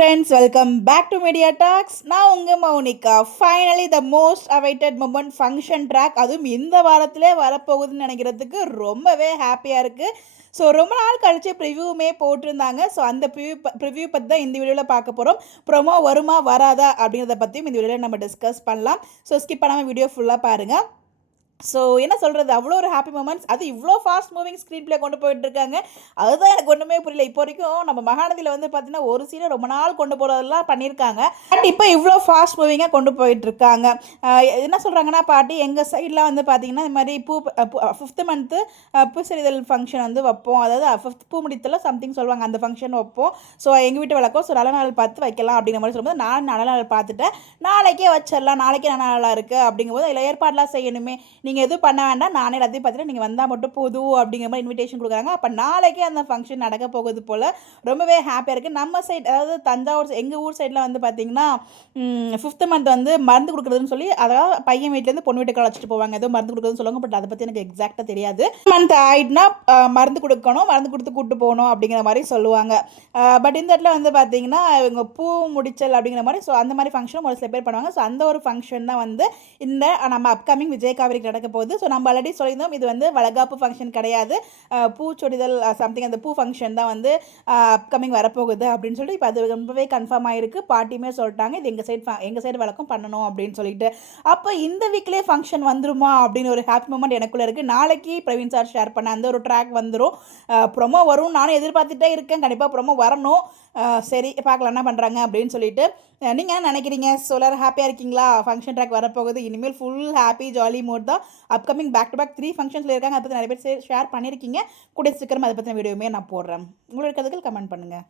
friends, welcome back to Media Talks. நான் உங்க Mounika. Finally the most awaited moment function track அதுவும் இந்த வாரத்திலே வரப்போகுதுன்னு நினைக்கிறதுக்கு ரொம்பவே ஹாப்பியாக இருக்குது. ஸோ ரொம்ப நாள் கழிச்சு ப்ரிவ்யூமே போட்டிருந்தாங்க. ஸோ அந்த ப்ரிவ்யூ பற்றி தான் இந்த வீடியோவில் பார்க்க போகிறோம். ப்ரொமோ வருமா வராதா அப்படிங்கிறத பற்றியும் இந்த வீடியோவில் நம்ம டிஸ்கஸ் பண்ணலாம். ஸோ ஸ்கிப் பண்ணாமல் வீடியோ ஃபுல்லாக பாருங்கள். ஸோ என்ன சொல்கிறது, அவ்வளோ ஒரு ஹாப்பி மூமெண்ட்ஸ். அது இவ்வளோ ஃபாஸ்ட் மூவிங் ஸ்க்ரீன் பிளே கொண்டு போயிட்டுருக்காங்க. அதுதான் எனக்கு ஒன்றுமே புரியல. இப்போ வரைக்கும் நம்ம மகாநதியில் வந்து பார்த்தீங்கன்னா ஒரு சீனை ரொம்ப நாள் கொண்டு போகிறதெல்லாம் பண்ணியிருக்காங்க. பட் இப்போ இவ்வளோ ஃபாஸ்ட் மூவிங்காக கொண்டு போயிட்டுருக்காங்க. என்ன சொல்கிறாங்கன்னா பாட்டி, எங்கள் சைட்லாம் வந்து பார்த்திங்கன்னா இந்த மாதிரி ஃபிஃப்த்து மந்த்து பூசெறிதல் ஃபங்க்ஷன் வந்து வைப்போம். அதாவது ஃபிஃப்த் பூ முடித்தல சம்திங் சொல்லுவாங்க, அந்த ஃபங்க்ஷன் வைப்போம். ஸோ எங்கள் வீட்டு வழக்கம். ஸோ நல்ல நாள் பார்த்து வைக்கலாம் அப்படிங்கிற மாதிரி சொல்லும்போது நான் நல்ல நாள் பார்த்துட்டேன். நாளைக்கே வச்சிடலாம், நாளைக்கே நல்ல நாளாக இருக்குது அப்படிங்கும்போது அதில் ஏற்பாடெலாம் செய்யணுமே, நீங்கள் எதுவும் பண்ண வேண்டாம், நானே எல்லாத்தையும் பார்த்துட்டு நீங்கள் வந்தால் மட்டும் போதும் அப்படிங்கிற மாதிரி இன்விடேஷன் கொடுக்குறாங்க. அப்போ நாளைக்கே அந்த ஃபங்க்ஷன் நடக்க போகுது போல். ரொம்பவே ஹாப்பியாக இருக்குது. நம்ம சைட், அதாவது தஞ்சாவூர், எங்கள் ஊர் சைடில் வந்து பார்த்திங்கன்னா ஃபிஃப்த்து மந்த் வந்து மருந்து கொடுக்குறதுன்னு சொல்லி, அதாவது பையன் வீட்டிலேருந்து பொண்ணு வீட்டுக்கு அழைச்சிட்டு போவாங்க. ஏதோ மருந்து கொடுக்குறதுன்னு சொல்லுவாங்க. பட் அதை பற்றி எனக்கு எக்ஸாக்டாக தெரியாது. மந்த் ஆயிடுனா மருந்து கொடுக்கணும், மருந்து கொடுத்து கூப்பிட்டு போகணும் அப்படிங்கிற மாதிரி சொல்லுவாங்க. பட் இந்த இடத்துல வந்து பார்த்திங்கன்னா இவங்க பூ முடிச்சல் அப்படிங்கிற மாதிரி, ஸோ அந்த மாதிரி ஃபங்க்ஷனும் ஒரு சில பேர் பண்ணுவாங்க. ஸோ அந்த ஒரு ஃபங்க்ஷன் தான் வந்து இந்த நம்ம அப்கமிங் விஜய் காவிரிக்கு நடக்க போகுது. ஸோ நம்ம ஆல்ரெடி சொல்லியிருந்தோம், இது வந்து வளகாப்பு ஃபங்க்ஷன் கிடையாது, பூச்சொடிதல் சம்திங், அந்த பூ ஃபங்க்ஷன் தான் வந்து அப்கமிங் வரப்போகுது அப்படின்னு சொல்லிட்டு இப்போ அது ரொம்பவே கன்ஃபார்ம் ஆகிருக்கு. பார்ட்டியுமே சொல்லிட்டாங்க இது எங்கள் சைடு வழக்கம் பண்ணணும் அப்படின்னு சொல்லிட்டு. அப்போ இந்த வீக்லேயே ஃபங்க்ஷன் வந்துருமா அப்படின்னு ஒரு ஹாப்பி மூமெண்ட் எனக்குள்ளே இருக்குது. நாளைக்கு பிரவீன் சார் ஷேர் பண்ண அந்த ஒரு ட்ராக் வந்துடும். ப்ரொமோ வரும், நானும் எதிர்பார்த்துட்டே இருக்கேன். கண்டிப்பாக ப்ரொமோ வரணும். சரி பார்க்கலாம் என்ன பண்ணுறாங்க அப்படின்னு சொல்லிட்டு. நீங்கள் என்ன நினைக்கிறீங்க? எல்லாரும் ஹாப்பியாக இருக்கீங்களா? ஃபங்க்ஷன் ட்ராக் வரப்போகுது. இனிமேல் ஃபுல் ஹாப்பி ஜாலி மூட் தான். அப்கமிங் பேக் டு பேக் 3 ஃபங்க்ஷன்ஸில் இருக்காங்க. அதை பற்றி நிறைய பேர் ஷேர் பண்ணியிருக்கீங்க. கூட சீக்கிரம் அதை பற்றின வீடியோவுமே நான் போடுறேன். உங்களுக்கு இருக்கிறதுக்கு கமெண்ட் பண்ணுங்கள்.